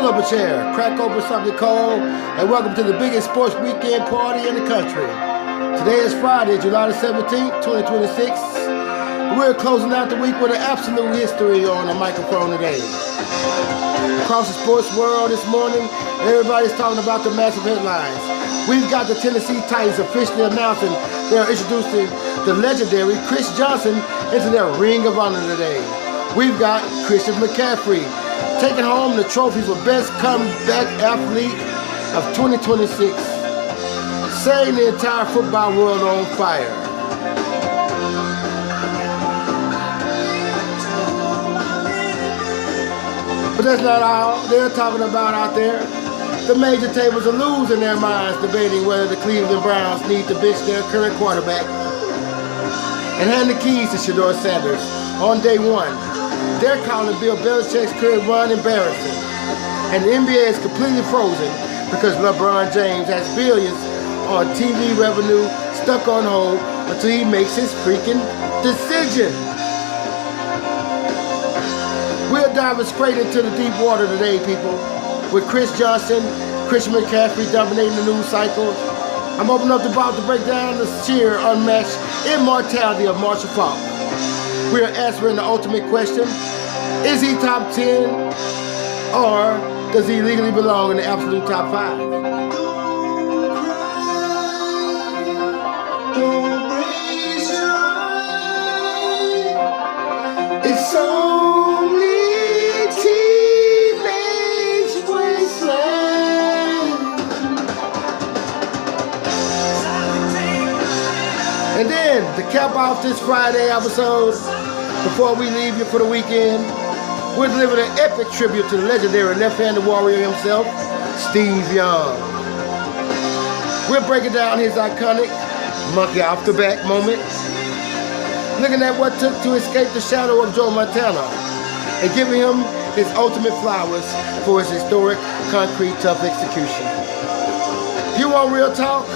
Pull up a chair, crack open something cold, and welcome to the biggest sports weekend party in the country. Today is Friday, July the 17th, 2026. We're closing out the week with an absolute history on the microphone today. Across the sports world this morning, everybody's talking about the massive headlines. We've got the Tennessee Titans officially announcing they're introducing the legendary Chris Johnson into their Ring of Honor today. We've got Christian McCaffrey taking home the trophy for best comeback athlete of 2026, setting the entire football world on fire. But that's not all they're talking about out there. The major tables are losing their minds debating whether the Cleveland Browns need to bench their current quarterback and hand the keys to Shedeur Sanders on day one. They're calling Bill Belichick's current run embarrassing. And the NBA is completely frozen because LeBron James has billions on TV revenue stuck on hold until he makes his freaking decision. We're diving straight into the deep water today, people, with Chris Johnson, Christian McCaffrey dominating the news cycle. I'm opening up the bottle to break down the sheer, unmatched immortality of Marshall Faulk. We're answering the ultimate question: is he top 10, or does he legally belong in the absolute top 5? It's only teenage wasteland. And then, to cap off this Friday episode, before we leave you for the weekend, we're delivering an epic tribute to the legendary left-handed warrior himself, Steve Young. We're breaking down his iconic monkey off the back moment, looking at what took to escape the shadow of Joe Montana, and giving him his ultimate flowers for his historic, concrete, tough execution. You want real talk?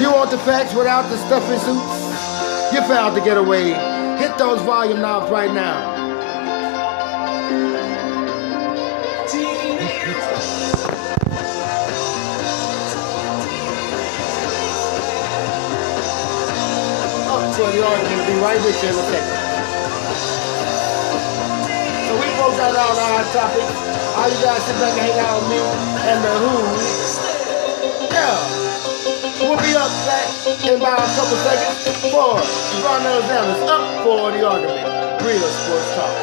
You want the facts without the stuffy suits? You found the getaway. Hit those volume knobs right now. So the audience will be right with you in a second. So we broke down all our topics. All you guys sit back and hang out with me and the Who. Yeah. We'll be up back in about a couple seconds for Gervone Alexander's Up for the Argument. Real sports talk.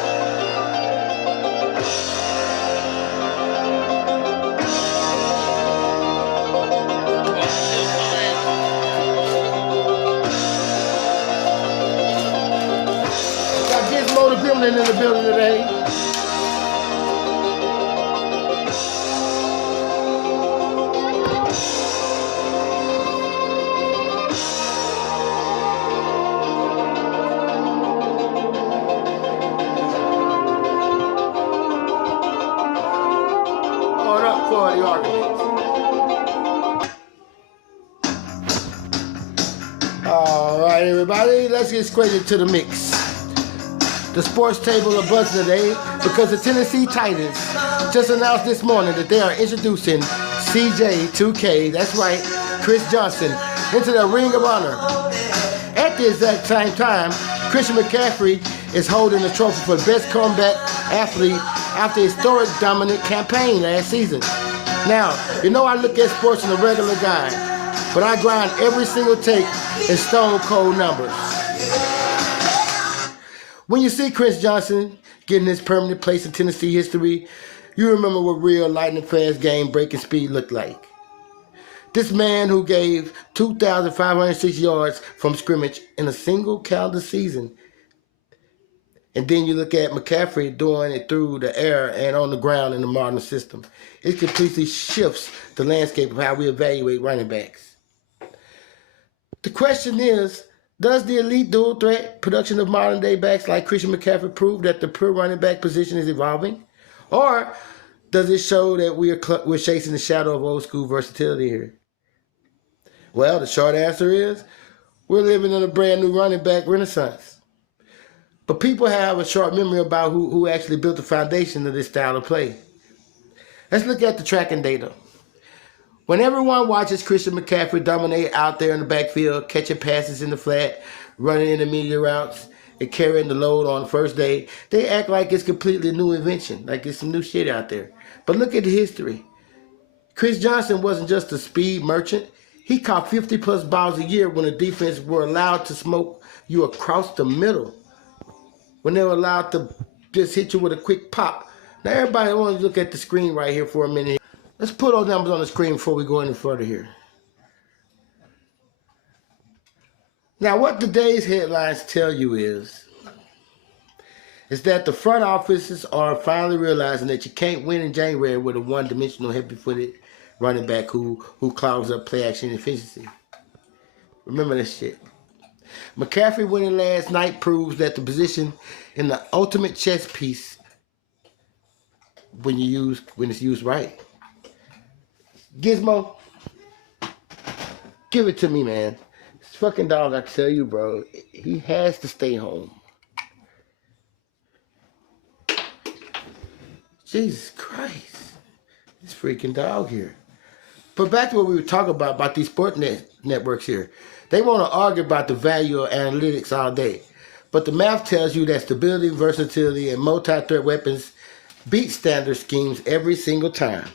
The Gremlin in the building today. On up for the argument. All right, everybody, let's get straight into the mix. The sports table are buzzing today because the Tennessee Titans just announced this morning that they are introducing CJ2K, that's right, Chris Johnson, into their Ring of Honor. At the exact same time, Christian McCaffrey is holding the trophy for best comeback athlete after a historic dominant campaign last season. Now, you know I look at sports in a regular guy, but I grind every single take in stone cold numbers. When you see Chris Johnson getting his permanent place in Tennessee history, you remember what real lightning-fast game-breaking speed looked like. This man who gave 2,506 yards from scrimmage in a single calendar season. And then you look at McCaffrey doing it through the air and on the ground in the modern system. It completely shifts the landscape of how we evaluate running backs. The question is, does the elite dual threat production of modern day backs like Christian McCaffrey prove that the pure running back position is evolving? Or does it show that we're chasing the shadow of old school versatility here? Well, the short answer is we're living in a brand new running back renaissance. But people have a short memory about who actually built the foundation of this style of play. Let's look at the tracking data. When everyone watches Christian McCaffrey dominate out there in the backfield, catching passes in the flat, running intermediate routes, and carrying the load on the first day, they act like it's completely new invention, like it's some new shit out there. But look at the history. Chris Johnson wasn't just a speed merchant. He caught 50-plus balls a year when the defense were allowed to smoke you across the middle. When they were allowed to just hit you with a quick pop. Now everybody, I want to look at the screen right here for a minute. Let's put those numbers on the screen before we go any further here. Now what today's headlines tell you is that the front offices are finally realizing that you can't win in January with a one-dimensional, heavy-footed running back who clogs up play action efficiency. Remember this shit. McCaffrey winning last night proves that the position in the ultimate chess piece when it's used right. Gizmo, give it to me, man. This fucking dog, I tell you, bro, he has to stay home. Jesus Christ. This freaking dog here. But back to what we were talking about these sport networks here. They want to argue about the value of analytics all day. But the math tells you that stability, versatility, and multi-threat weapons beat standard schemes every single time.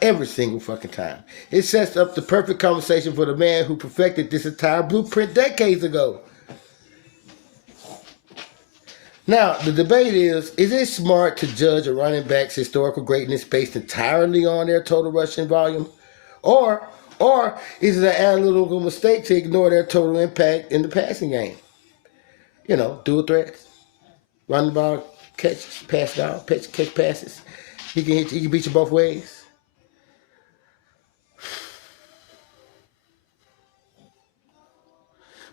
Every single fucking time. It sets up the perfect conversation for the man who perfected this entire blueprint decades ago. Now, the debate is it smart to judge a running back's historical greatness based entirely on their total rushing volume? Or is it an analytical mistake to ignore their total impact in the passing game? You know, dual threats, run the ball, catch, pass down, catch passes. He can beat you both ways.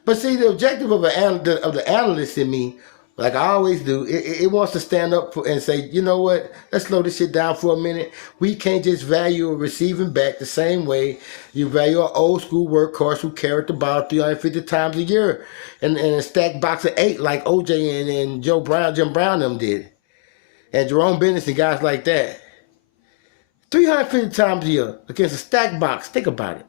But see, the objective of the analyst in me, like I always do, it wants to stand up and say, you know what, let's slow this shit down for a minute. We can't just value a receiving back the same way you value an old school workhorse who carried the ball 350 times a year and a stacked box of 8 like OJ and Jim Brown them did. And Jerome Bennett and guys like that. 350 times a year against a stacked box. Think about it.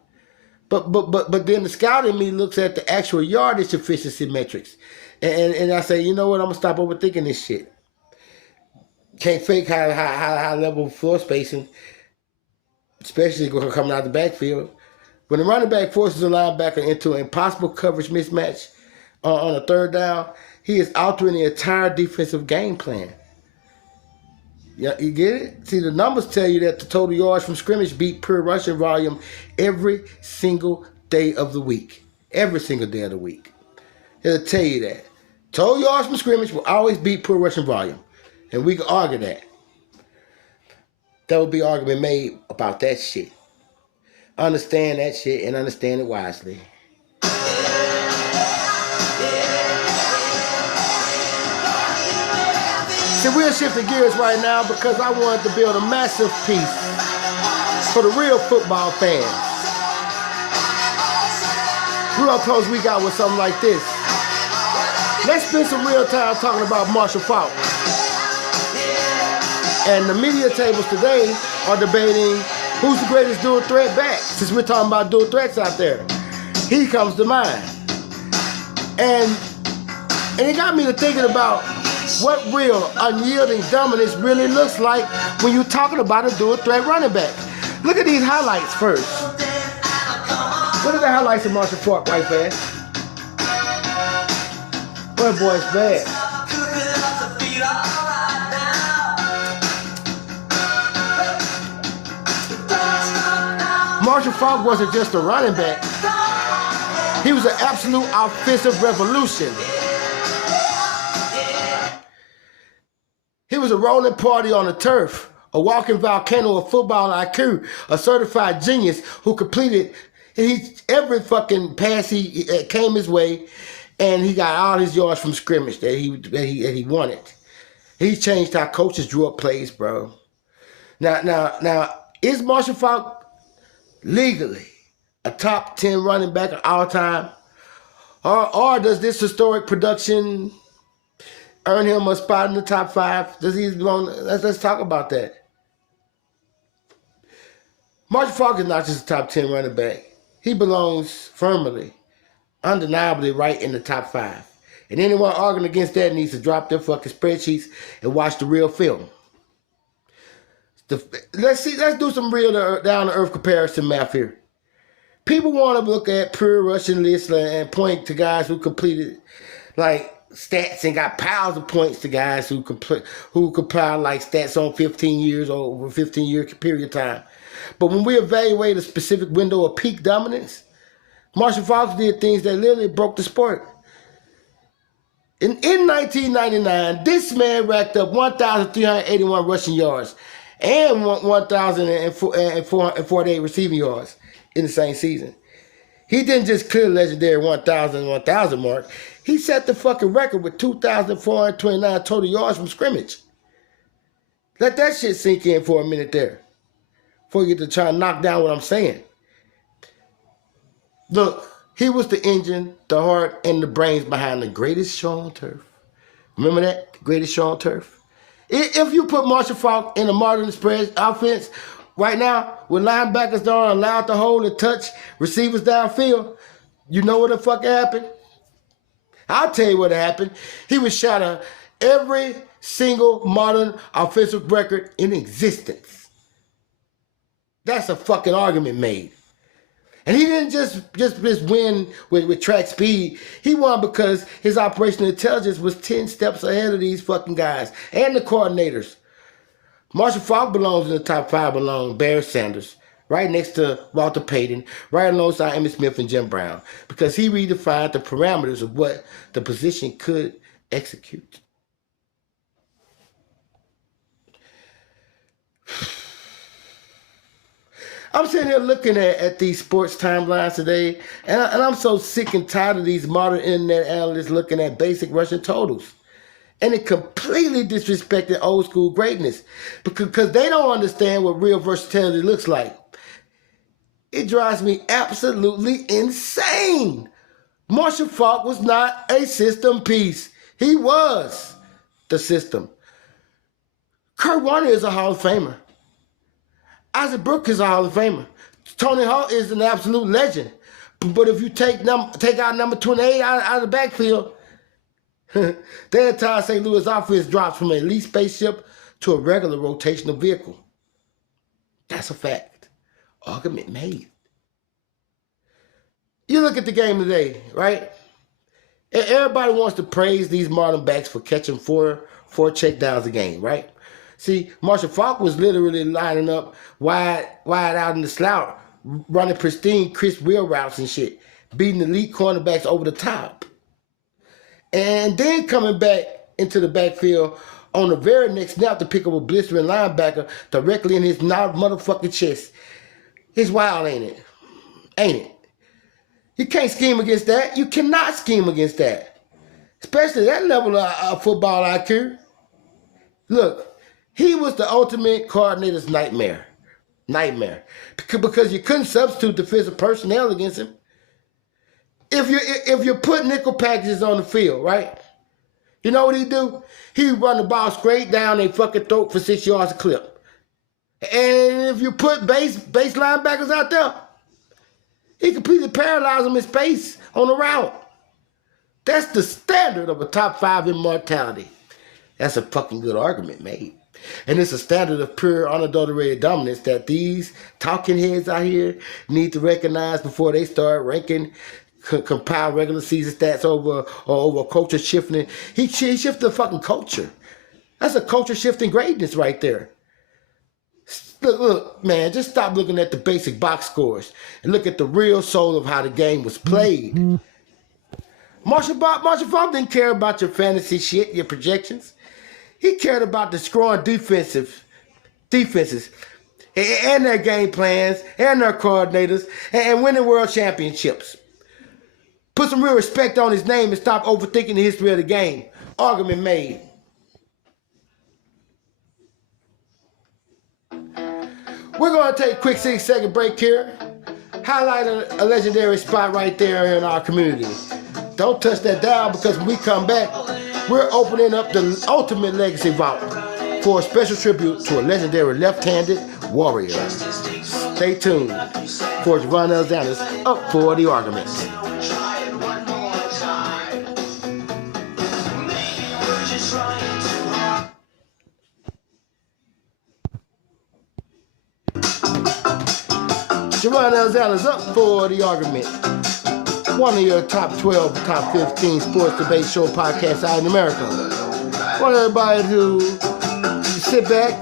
But then the scout in me looks at the actual yardage efficiency metrics. And I say, you know what, I'm going to stop overthinking this shit. Can't fake high level floor spacing, especially coming out the backfield. When the running back forces a linebacker into an impossible coverage mismatch on a third down, he is altering the entire defensive game plan. Yeah, you get it? See, the numbers tell you that the total yards from scrimmage beat per rushing volume every single day of the week. Every single day of the week. It'll tell you that. Total yards from scrimmage will always beat per rushing volume. And we can argue that. There will be argument made about that shit. Understand that shit and understand it wisely. See, we're shifting gears right now because I wanted to build a massive piece for the real football fans. We're going to close week out with something like this. Let's spend some real time talking about Marshall Faulk. And the media tables today are debating who's the greatest dual threat back. Since we're talking about dual threats out there, he comes to mind. And it got me to thinking about what real unyielding dominance really looks like when you're talking about a dual threat running back. Look at these highlights first. Look at the highlights of Marshall Faulk right fast. Boy, it's bad. Marshall Faulk wasn't just a running back. He was an absolute offensive revolution. He was a rolling party on the turf, a walking volcano of football IQ, a certified genius who completed every fucking pass he came his way, and he got all his yards from scrimmage that he wanted. He changed how coaches drew up plays, bro. Now, is Marshall Faulk legally a top 10 running back of all time? Or does this historic production earn him a spot in the top 5? Does he belong? Let's talk about that. Marshall Faulk is not just a top 10 running back. He belongs firmly, undeniably right in the top 5. And anyone arguing against that needs to drop their fucking spreadsheets and watch the real film. Let's do some real down-to-earth comparison math here. People want to look at pure Russian lists and point to guys who completed like stats and got piles of points to guys who compiled like stats on 15 years or over a 15-year period of time. But when we evaluate a specific window of peak dominance, Marshall Faulk did things that literally broke the sport. In 1999, this man racked up 1,381 rushing yards and 1,048 receiving yards in the same season. He didn't just clear the legendary 1,000 mark. He set the fucking record with 2,429 total yards from scrimmage. Let that shit sink in for a minute there before you get to try and knock down what I'm saying. Look, he was the engine, the heart, and the brains behind the greatest show on turf. Remember that? Greatest show on turf? If you put Marshall Faulk in a modern spread offense right now, with linebackers that aren't allowed to hold and touch receivers downfield, you know what the fuck happened? I'll tell you what happened. He would shatter every single modern offensive record in existence. That's a fucking argument made. And he didn't just win with track speed. He won because his operational intelligence was 10 steps ahead of these fucking guys and the coordinators. Marshall Faulk belongs in the top 5 along Barry Sanders, right next to Walter Payton, right alongside Emmitt Smith and Jim Brown, because he redefined the parameters of what the position could execute. I'm sitting here looking at these sports timelines today, and I'm so sick and tired of these modern internet analysts looking at basic rushing totals. And it completely disrespected old school greatness because they don't understand what real versatility looks like. It drives me absolutely insane. Marshall Faulk was not a system piece. He was the system. Kurt Warner is a Hall of Famer. Isaac Brooks is a Hall of Famer. Tony Hawk is an absolute legend. But if you take out number 28 out of the backfield, the entire St. Louis offense drops from an elite spaceship to a regular rotational vehicle. That's a fact. Argument made. You look at the game today, right? Everybody wants to praise these modern backs for catching four checkdowns a game, right? See, Marshall Faulk was literally lining up wide out in the slot, running pristine, crisp wheel routes and shit, beating elite cornerbacks over the top. And then coming back into the backfield on the very next snap to pick up a blistering linebacker directly in his motherfucking chest. It's wild, ain't it? Ain't it? You can't scheme against that. You cannot scheme against that. Especially that level of football IQ. Look, he was the ultimate coordinator's nightmare. Nightmare. Because you couldn't substitute defensive personnel against him. If you put nickel packages on the field, right? You know what he'd do? He'd run the ball straight down their fucking throat for 6 yards a clip. And if you put base linebackers out there, he completely paralyzed them in space on the route. That's the standard of a top 5 immortality. That's a fucking good argument made. And it's a standard of pure, unadulterated dominance that these talking heads out here need to recognize before they start ranking, compile regular season stats over culture shifting. He shifted the fucking culture. That's a culture shifting greatness right there. Look, man, just stop looking at the basic box scores and look at the real soul of how the game was played. Marshall Faulk didn't care about your fantasy shit, your projections. He cared about destroying defenses and their game plans and their coordinators and winning world championships. Put some real respect on his name and stop overthinking the history of the game. Argument made. We're going to take a quick 6-second break here. Highlight a legendary spot right there in our community. Don't touch that dial because when we come back, We're opening up the ultimate legacy vault for a special tribute to a legendary left-handed warrior. Stay tuned for Gervone Alexander's Up for the Argument. Gervone Alexander's Up for the Argument. One of your top 12, top 15 sports debate show podcasts out in America. I want everybody to sit back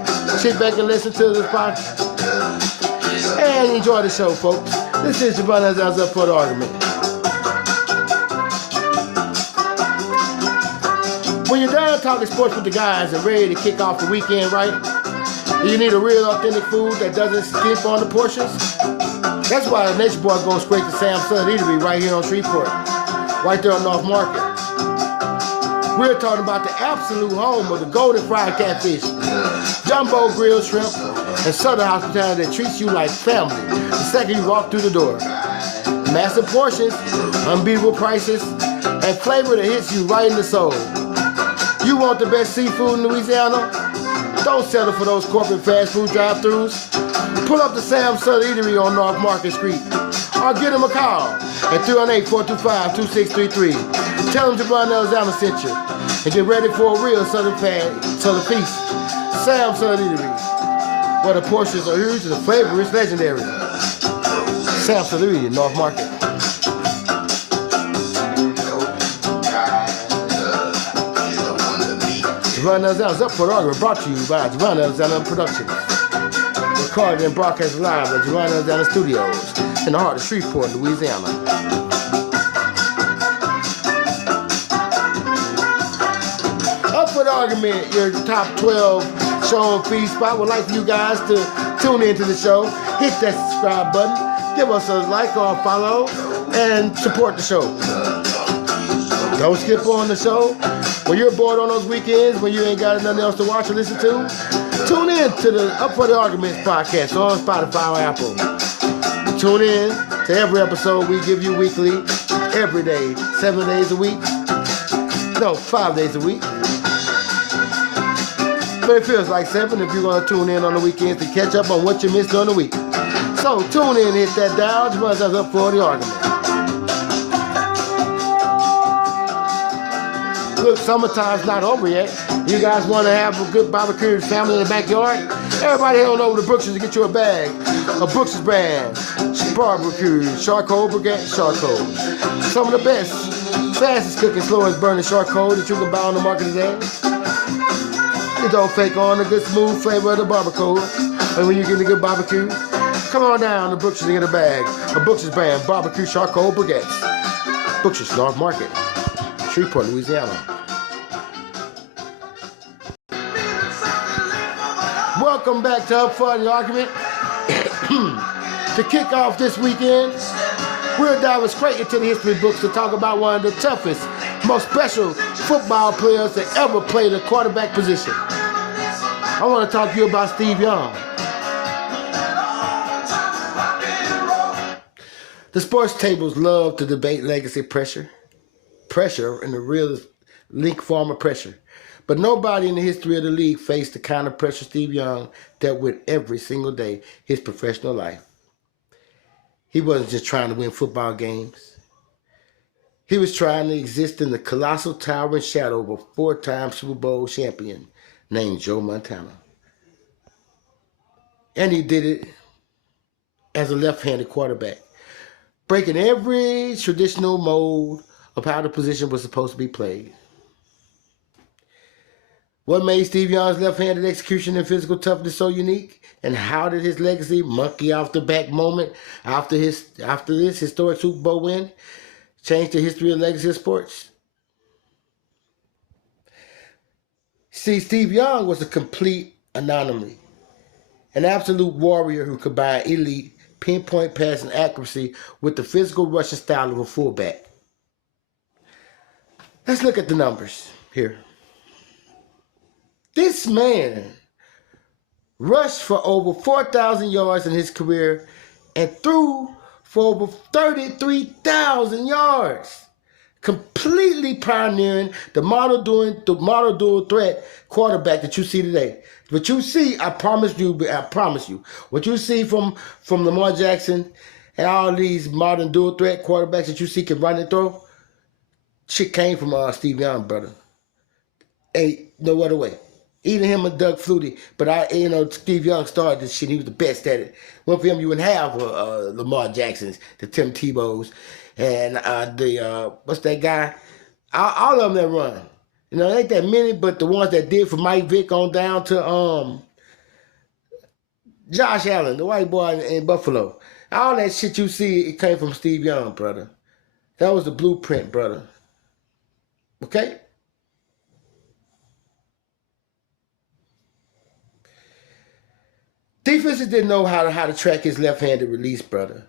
and listen to this podcast and enjoy the show, folks. This is Gervone Alexander's Up for the Argument. When you're done talking sports with the guys and ready to kick off the weekend, right? You need a real authentic food that doesn't skimp on the portions. That's why the TheNatureboy goes straight to Sam's Son Eatery right here on Shreveport, right there on North Market. We're talking about the absolute home of the golden fried catfish, jumbo grilled shrimp, and southern hospitality that treats you like family the second you walk through the door. Massive portions, unbeatable prices, and flavor that hits you right in the soul. You want the best seafood in Louisiana? Don't settle for those corporate fast food drive-thrus. Pull up the Sam's Son Eatery on North Market Street, or give them a call at 318-425-2633. Tell them Gervone Alexander sent you, and get ready for a real southern feast. Sam's Son Eatery, where the portions are huge and the flavor is legendary. Sam's Son Eatery in North Market. Gervone Alexander's Up for the Argument, brought to you by Gervone Alexander Productions. Recorded and broadcast live at Gervone Alexander Studios in the heart of Shreveport, Louisiana. Up for the Argument, your top 12 show on Feedspot. Would like for you guys to tune into the show, hit that subscribe button, give us a like or a follow, and support the show. Don't skip on the show. When you're bored on those weekends, when you ain't got nothing else to watch or listen to, tune in to the Up for the Argument podcast on Spotify or Apple. Tune in to every episode we give you weekly, every day, 7 days a week. No, 5 days a week. But it feels like 7 if you're going to tune in on the weekends to catch up on what you missed during the week. So tune in, hit that dial, Gervone Alexander's Up for the Argument. Look, summertime's not over yet. You guys want to have a good barbecue family in the backyard? Everybody head on over to Brooks' to get you a bag of Brooks' brand barbecue charcoal brigade charcoal. Some of the best, fastest cooking, slowest burning charcoal that you can buy on the market today. It don't fake on the good smooth flavor of the barbecue. And when you get a good barbecue, come on down to Brooks' to get a bag of Brooks' brand barbecue charcoal briquettes. Brooks' North Market, Shreveport, Louisiana. Welcome back to Up for the Argument. To kick off this weekend, we're diving straight into the history books to talk about one of the toughest, most special football players that ever played the quarterback position. I want to talk to you about Steve Young. The sports tables love to debate legacy pressure and the real link form of pressure. But nobody in the history of the league faced the kind of pressure Steve Young dealt with every single day his professional life. He wasn't just trying to win football games. He was trying to exist in the colossal towering shadow of a 4-time Super Bowl champion named Joe Montana. And he did it as a left-handed quarterback, breaking every traditional mold of how the position was supposed to be played. What made Steve Young's left-handed execution and physical toughness so unique? And how did his legacy, monkey off the back moment after this historic Super Bowl win, change the history of legacy of sports? See, Steve Young was a complete anomaly, an absolute warrior who combined elite pinpoint passing accuracy with the physical rushing style of a fullback. Let's look at the numbers here. This man rushed for over 4,000 yards in his career and threw for over 33,000 yards. Completely pioneering the model dual threat quarterback that you see today. What you see, I promise you, what you see from Lamar Jackson and all these modern dual threat quarterbacks that you see can run and throw, shit came from Steve Young, brother. Ain't no other way. Either him or Doug Flutie, but Steve Young started this shit. He was the best at it. One for him, you wouldn't have Lamar Jacksons, the Tim Tebows, and what's that guy? All of them that run. Ain't that many, but the ones that did from Mike Vick on down to Josh Allen, the white boy in Buffalo. All that shit you see, it came from Steve Young, brother. That was the blueprint, brother. Okay? Defenses didn't know how to track his left-handed release, brother.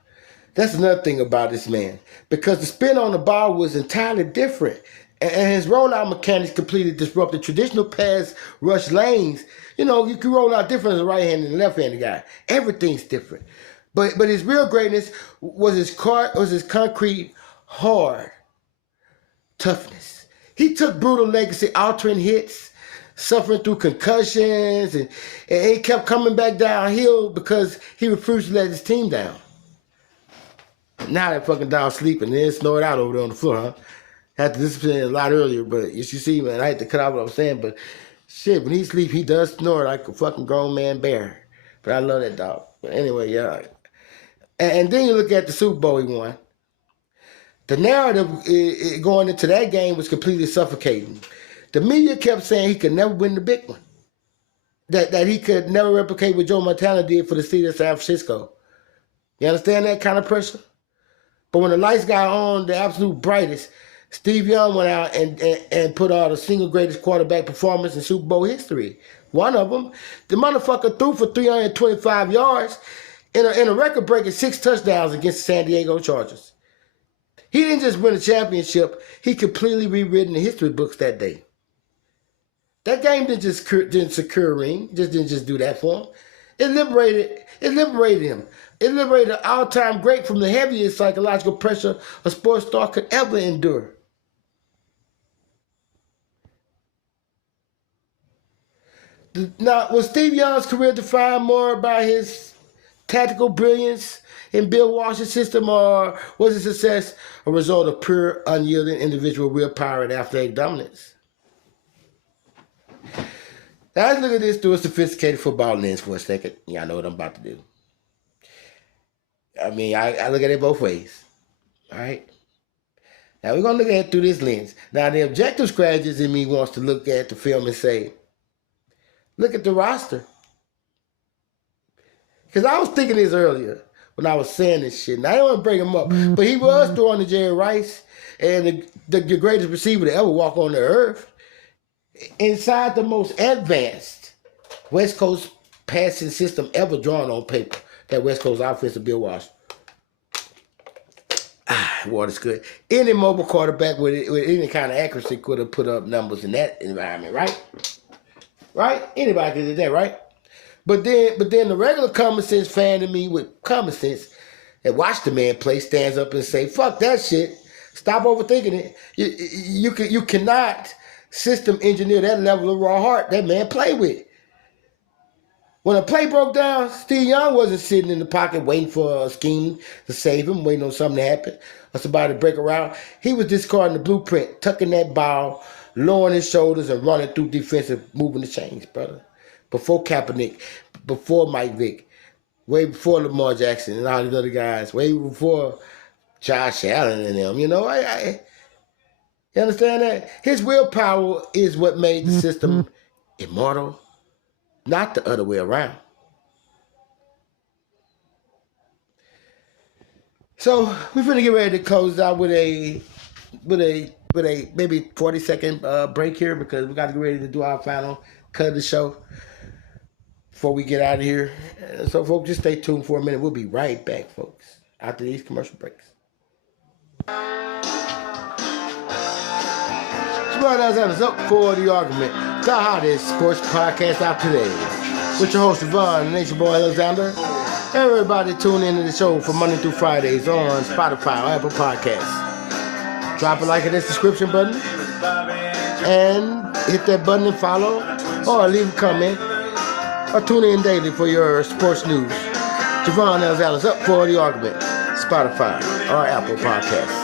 That's another thing about this man. Because the spin on the ball was entirely different. And his rollout mechanics completely disrupted traditional pass rush lanes. You can roll out different as a right-handed and left-handed guy. Everything's different. But his real greatness was his concrete, hard toughness. He took brutal legacy, altering hits, suffering through concussions, and he kept coming back downhill because he refused to let his team down. Now that fucking dog sleeping, then snored out over there on the floor, huh? Had to discipline a lot earlier, but you see, man, I had to cut out what I was saying, but shit, when he sleep, he does snore like a fucking grown man bear. But I love that dog. But anyway, yeah. And then you look at the Super Bowl he won. The narrative going into that game was completely suffocating. The media kept saying he could never win the big one. That he could never replicate what Joe Montana did for the city of San Francisco. You understand that kind of pressure? But when the lights got on, the absolute brightest, Steve Young went out and put out the single greatest quarterback performance in Super Bowl history. One of them, the motherfucker threw for 325 yards in a record-breaking 6 touchdowns against the San Diego Chargers. He didn't just win a championship, he completely rewritten the history books that day. That game didn't secure a ring, didn't just do that for him. It liberated him. It liberated an all-time great from the heaviest psychological pressure a sports star could ever endure. Now, was Steve Young's career defined more by his tactical brilliance in Bill Walsh's system, or was his success a result of pure, unyielding individual willpower and athletic dominance? Now, let's look at this through a sophisticated football lens for a second. Y'all know what I'm about to do. I mean, I look at it both ways. All right? Now, we're going to look at it through this lens. Now, the objective strategist in me wants to look at the film and say, look at the roster. Because I was thinking this earlier when I was saying this shit. And I don't want to bring him up. But he was throwing to Jerry Rice and the greatest receiver to ever walk on the earth inside the most advanced West Coast passing system ever drawn on paper. That West Coast offense of Bill Walsh. Water's good. Any mobile quarterback with any kind of accuracy could have put up numbers in that environment, right? Right? Anybody could do that, right? But then the regular common sense fan in me with common sense that watch the man play stands up and say, fuck that shit. Stop overthinking it. You cannot system engineer that level of raw heart that man played with. When a play broke down, Steve Young wasn't sitting in the pocket waiting for a scheme to save him, waiting on something to happen or somebody to break around. He was discarding the blueprint, tucking that ball, lowering his shoulders and running through defensive, moving the chains, brother. Before Kaepernick, before Mike Vick, way before Lamar Jackson and all these other guys, way before Josh Allen and them. You understand that? His willpower is what made the system immortal. Not the other way around. So we're gonna get ready to close out with a maybe 40-second break here because we got to get ready to do our final cut of the show before we get out of here. So folks, just stay tuned for a minute. We'll be right back, folks, after these commercial breaks. That's up for the argument. The hottest sports podcast out today. With your host, Gervone Alexander. Everybody tune into the show from Monday through Fridays on Spotify or Apple Podcasts. Drop a like in this description button. And hit that button and follow. Or leave a comment. Or tune in daily for your sports news. Gervone Alexander is up for the argument. Spotify or Apple Podcasts.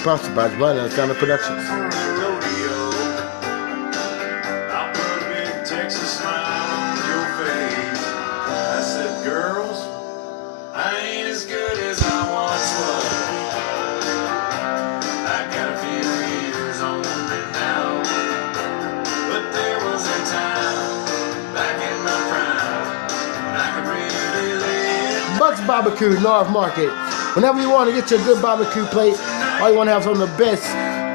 Sponsored by Gervone Alexander Productions. Barbecue, North Market. Whenever you want to get your good barbecue plate, or you want to have some of the best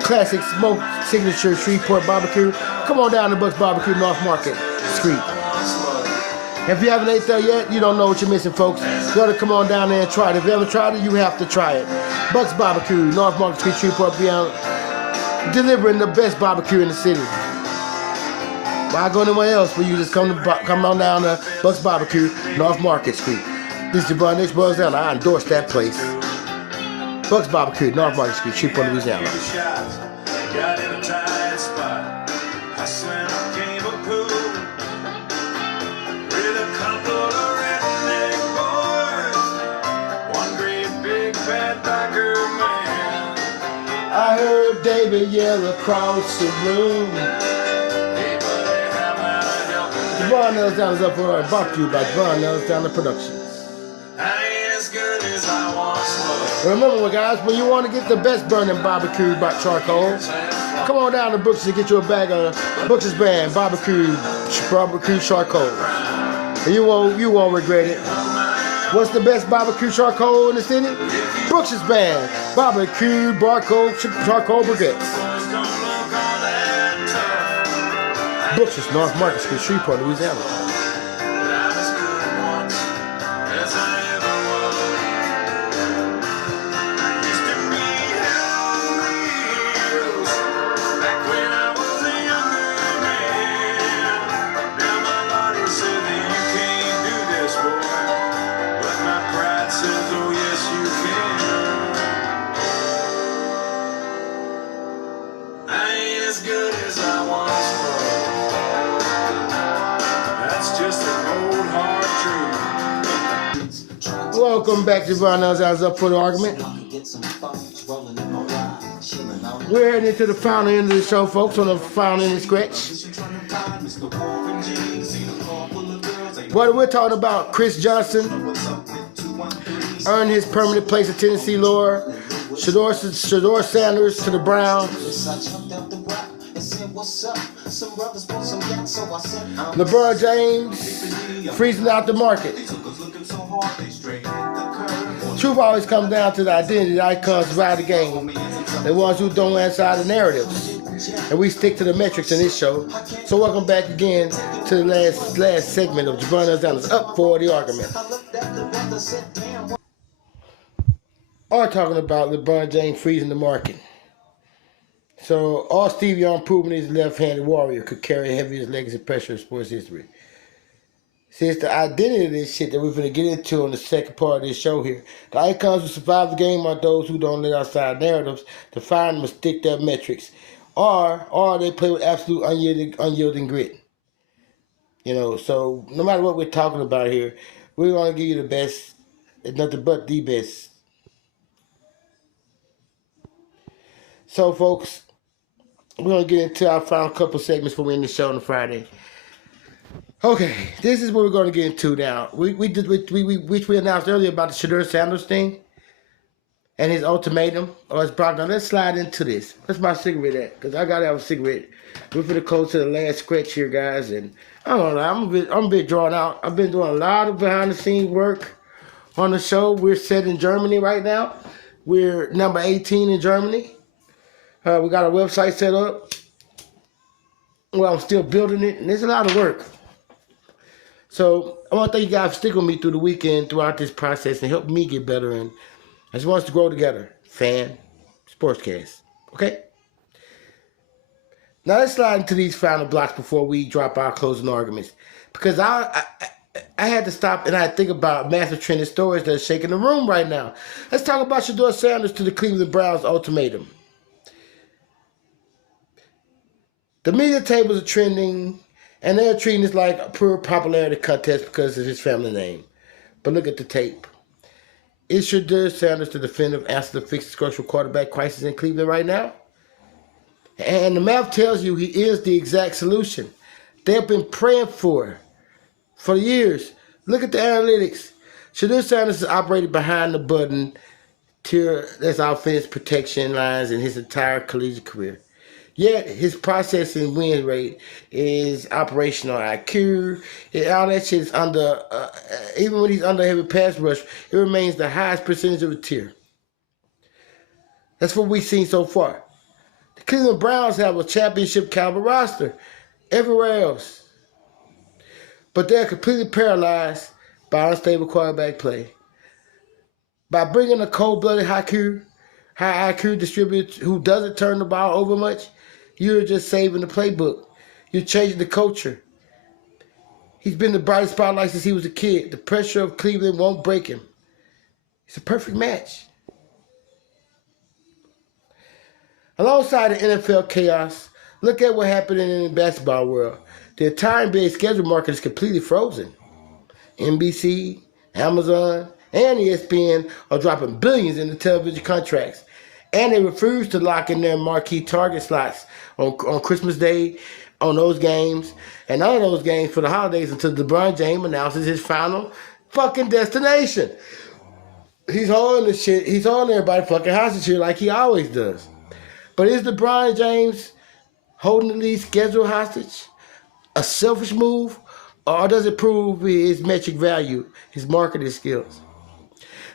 classic smoke signature Shreveport barbecue, come on down to Buck's Barbecue, North Market Street. If you haven't ate there yet, you don't know what you're missing, folks. You gotta come on down there and try it. If you haven't tried it, you have to try it. Buck's Barbecue, North Market Street, Shreveport, beyond delivering the best barbecue in the city. Why go anywhere else when you just come on down to Buck's Barbecue, North Market Street. This is LeBron James. I endorse that place. Buck's Barbecue, North Market Street, Shreveport, Louisiana. Got in a tight spot. Hustling up game of pool. With a couple of redneck boys. One great big bad biker man. I heard David yell across the room. Hey buddy, how about a helping? Gervone Alexander is up for a brought to you by Gervone Alexander Productions. Remember, guys, when you want to get the best burning barbecue by charcoal, come on down to Brooks and get you a bag of Brooks' brand barbecue charcoal. And you won't regret it. What's the best barbecue charcoal in the city? Brooks' brand barbecue charcoal briquettes. Brooks' North Market Street, Shreveport, Louisiana. Welcome back to Gervone Alexander up for the argument. We're heading into the final end of the show, folks, on the final end of the scratch. What we're talking about, Chris Johnson earned his permanent place at Tennessee lore. Shedeur Sanders to the Browns. LeBron James freezing out the market. Truth always comes down to the identity. The icons survive the game. The ones who don't answer the narratives. And we stick to the metrics in this show. So welcome back again to the last segment of Gervone Alexander's Up for the Argument. Are talking about LeBron James freezing the market. So all Steve Young proving his left-handed warrior could carry the heaviest legacy pressure in sports history. See, it's the identity of this shit that we're going to get into on the second part of this show here. The icons who survive the game are those who don't let outside narratives define them and stick their metrics. Or they play with absolute unyielding grit. You know, so no matter what we're talking about here, we're going to give you the best, it's nothing but the best. So, folks, we're going to get into our final couple segments before we end the show on Friday. Okay, this is what we're going to get into now. Which we announced earlier about the Shedeur Sanders thing and his ultimatum or his block. Now let's slide into this. Where's my cigarette at? Because I gotta have a cigarette. We're finna close to the last scratch here, guys, and I don't know. I'm a bit drawn out. I've been doing a lot of behind the scenes work on the show. We're set in Germany right now. We're number 18 in Germany. We got a website set up. Well, I'm still building it, and there's a lot of work. So I want to thank you guys for sticking with me through the weekend, throughout this process, and help me get better. And I just want us to grow together. Fan, Sportscast. Okay? Now let's slide into these final blocks before we drop our closing arguments. Because I I had to stop and I think about massive trending stories that are shaking the room right now. Let's talk about Shedeur Sanders to the Cleveland Browns ultimatum. The media tables are trending, and they're treating this like a pure popularity contest because of his family name. But look at the tape. Is Shedeur Sanders the definitive answer to fix the structural quarterback crisis in Cleveland right now? And the math tells you he is the exact solution. They've been praying for years. Look at the analytics. Shedeur Sanders has operated behind the button tier that's offense protection lines in his entire collegiate career. Yet his processing win rate is operational IQ. All that shit is under, even when he's under heavy pass rush, it remains the highest percentage of the tier. That's what we've seen so far. The Cleveland Browns have a championship caliber roster everywhere else. But they're completely paralyzed by unstable quarterback play. By bringing a cold-blooded high IQ distributor who doesn't turn the ball over much, you're just saving the playbook. You're changing the culture. He's been the brightest spotlight since he was a kid. The pressure of Cleveland won't break him. It's a perfect match. Alongside the NFL chaos, look at what happened in the basketball world. The entire NBA schedule market is completely frozen. NBC, Amazon, and ESPN are dropping billions into television contracts. And they refuse to lock in their marquee target slots on Christmas Day on those games. And none of those games for the holidays until LeBron James announces his final fucking destination. He's holding the shit. He's holding everybody fucking hostage here like he always does. But is LeBron James holding the league schedule hostage a selfish move? Or does it prove his metric value, his marketing skills?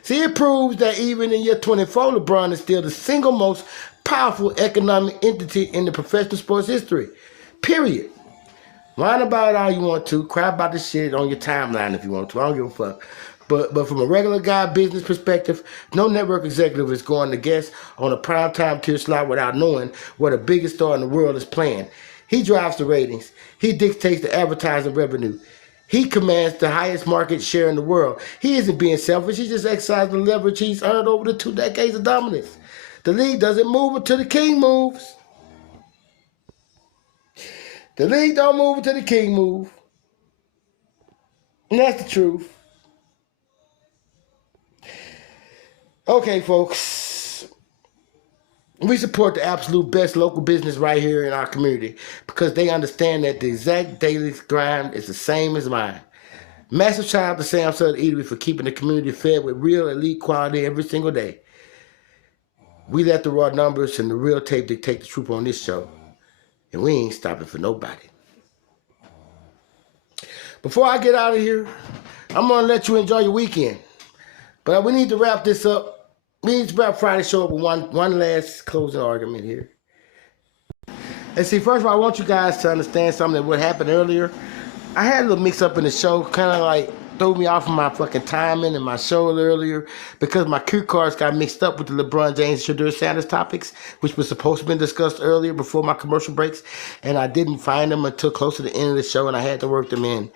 See, it proves that even in year 24, LeBron is still the single most powerful economic entity in the professional sports history. Period. Whine about it all you want to. Cry about this shit on your timeline if you want to. I don't give a fuck. But from a regular guy business perspective, no network executive is going to guess on a primetime tier slot without knowing where the biggest star in the world is playing. He drives the ratings. He dictates the advertising revenue. He commands the highest market share in the world. He isn't being selfish. He just exercised the leverage he's earned over the 2 decades of dominance. The league doesn't move until the king moves. The league don't move until the king moves. And that's the truth. Okay, folks. We support the absolute best local business right here in our community because they understand that the exact daily grind is the same as mine. Massive shout out to Sam Southern Eatery for keeping the community fed with real elite quality every single day. We let the raw numbers and the real tape dictate the truth on this show, and we ain't stopping for nobody. Before I get out of here, I'm going to let you enjoy your weekend. But we need to wrap this up. We need to wrap Friday's show up with one last closing argument here. And see, first of all, I want you guys to understand something that what happened earlier. I had a little mix up in the show, kind of like threw me off of my fucking timing and my show earlier because my cue cards got mixed up with the LeBron James Shedeur Sanders topics, which was supposed to have been discussed earlier before my commercial breaks, and I didn't find them until close to the end of the show, and I had to work them in.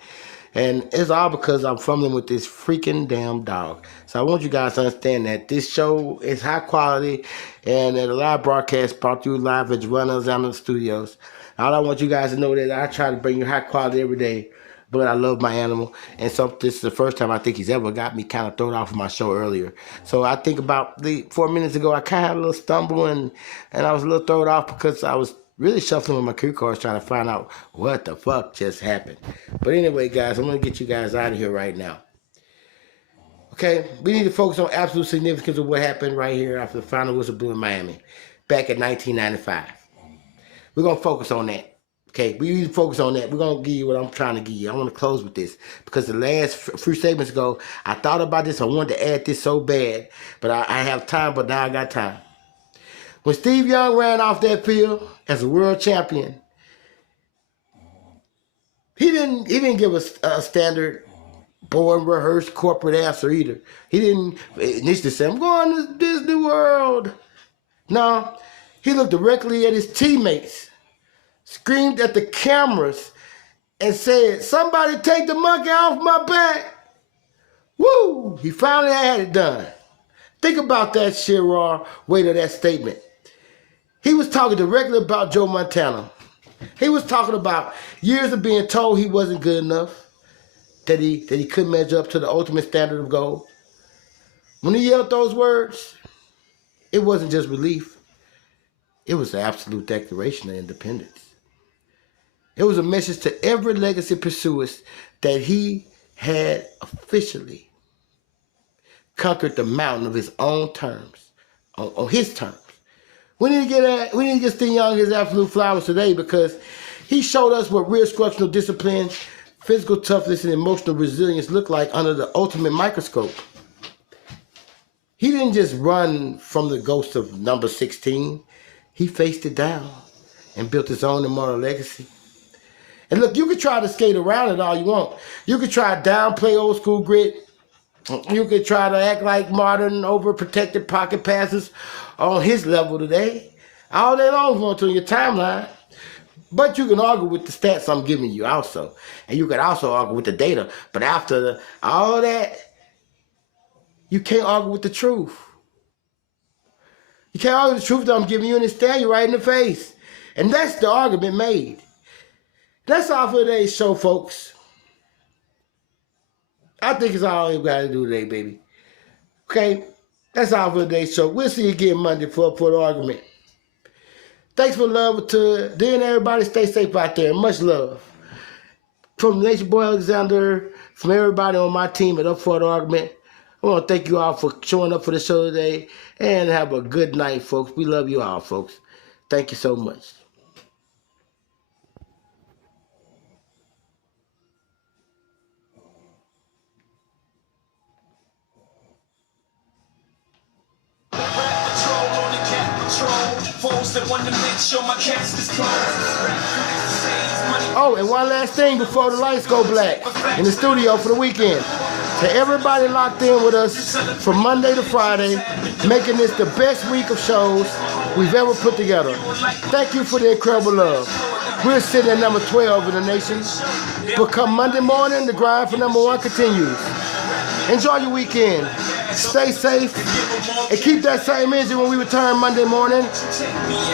And it's all because I'm fumbling with this freaking damn dog. So I want you guys to understand that this show is high quality and that a live broadcast brought to you live at Gervone Alexander Studios. All I want you guys to know that I try to bring you high quality every day, but I love my animal. And so this is the first time I think he's ever got me kind of thrown off of my show earlier. So I think about 4 minutes ago, I kind of had a little stumble and I was a little thrown off because I was really shuffling with my cue cards trying to find out what the fuck just happened. But anyway, guys, I'm going to get you guys out of here right now. Okay, we need to focus on absolute significance of what happened right here after the final whistle blew in Miami back in 1995. We're going to focus on that. Okay, we need to focus on that. We're going to give you what I'm trying to give you. I want to close with this because the last few statements ago, I thought about this. I wanted to add this so bad, but I have time, but now I got time. When Steve Young ran off that field as a world champion, he didn't give us a standard, boring, rehearsed corporate answer either. He didn't initially say, I'm going to Disney World. No, he looked directly at his teammates, screamed at the cameras, and said, "Somebody take the monkey off my back." Woo! He finally had it done. Think about that sheer raw weight of that statement. He was talking directly about Joe Montana. He was talking about years of being told he wasn't good enough, that he couldn't measure up to the ultimate standard of gold. When he yelled those words, it wasn't just relief. It was an absolute declaration of independence. It was a message to every legacy pursuer that he had officially conquered the mountain of his own terms, on his terms. We need to get Steve Young his absolute flowers today, because he showed us what real structural discipline, physical toughness, and emotional resilience look like under the ultimate microscope. He didn't just run from the ghost of number 16. He faced it down and built his own immortal legacy. And look, you can try to skate around it all you want. You can try to downplay old school grit. You could try to act like modern, overprotected pocket passes on his level today. All day long going to your timeline. But you can argue with the stats I'm giving you also. And you can also argue with the data. But after all that, you can't argue with the truth. You can't argue with the truth that I'm giving you and it stare you right in the face. And that's the argument made. That's all for today's show, folks. I think it's all you got to do today, baby. Okay? That's all for today's show. We'll see you again Monday for the argument. Thanks for love to then everybody. Stay safe out there. Much love. From Gervone Alexander, from everybody on my team at Up for the Argument, I want to thank you all for showing up for the show today. And have a good night, folks. We love you all, folks. Thank you so much. Oh, and one last thing before the lights go black in the studio for the weekend. To everybody locked in with us from Monday to Friday, making this the best week of shows we've ever put together. Thank you for the incredible love. We're sitting at number 12 in the nation. But come Monday morning, the grind for number 1 continues. Enjoy your weekend. Stay safe. And keep that same energy when we return Monday morning.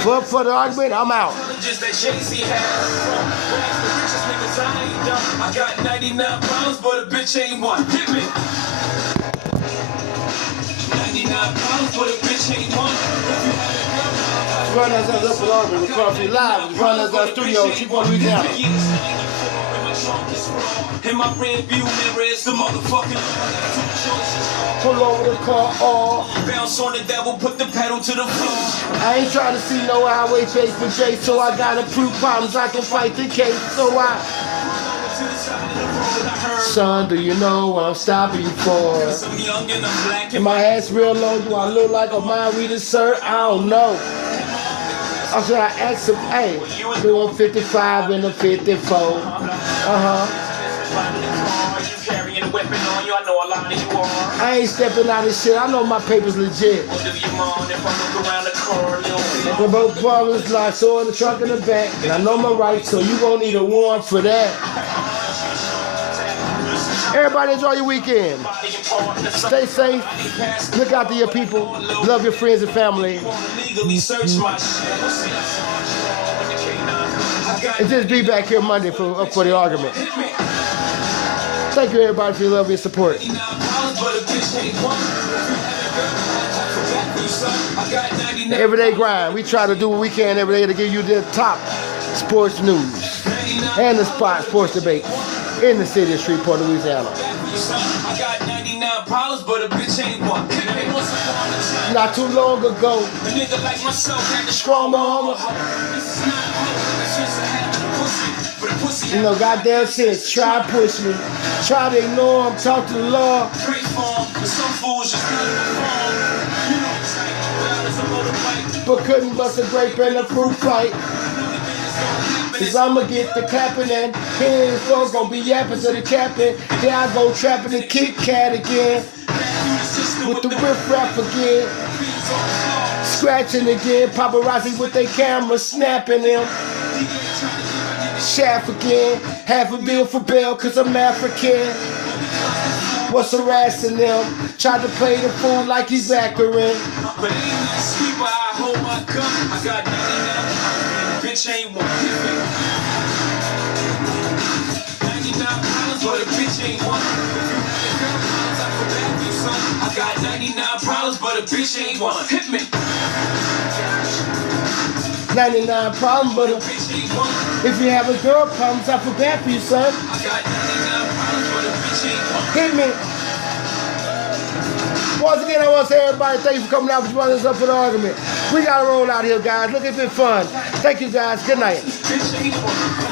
For the argument, I'm out. I got 99 pounds, but a bitch ain't one. Hit me. 99 pounds, but a bitch ain't one. Run us up for argument. We're crossing live. Run us up studio. Keep on reaching out. In my rear view mirror is the motherfucking. Pull over the car, bounce on the devil, put the pedal to the floor. I ain't trying to see no highway face for Jay, so I gotta prove problems I can fight the case. So son, do you know what I'm stopping you for? And my ass real low, do I look like a mind reader, sir? I don't know. Or should I ask him, hey, doing 55 and a 54? I ain't stepping out of shit. I know my paper's legit. The both problems like so in the trunk in the back. And I know my rights, so you gon' need a warrant for that. Everybody enjoy your weekend. Stay safe. Look out to your people. Love your friends and family. And just be back here Monday for the argument. Thank you everybody for your love and support. The Everyday Grind. We try to do what we can every day to give you the top sports news and the sports debate in the city of Shreveport, Louisiana. Not too long ago, strong mama. You know, goddamn shit, try to push me. Try to ignore him, talk to the law. But couldn't bust a grape in a fruit fight. Cause I'ma get the clapping and here and folks gonna be yapping to the captain. Then I go trapping the Kit Kat again. With the riff rap again. Scratching again. Paparazzi with their camera snapping them. Shaft again, half a bill for bail cause I'm African. What's harassing them? Tried to play the fool like he's Zachary. But ain't that sweet why I hold my gun. I got 99 bitch ain't one. 99 problems, but a bitch ain't one. I got 99 problems, but a bitch ain't one. Hit me. 99 problems, but Bitch ain't one. if you have a girl problems, I feel bad for you, son. I got 99 problems, but a bitch ain't one. Hit me. Once again, I want to say everybody, thank you for coming out for joining us up for the argument. We got to roll out here, guys. Look, it's been fun. Thank you, guys. Good night. Bitch ain't one.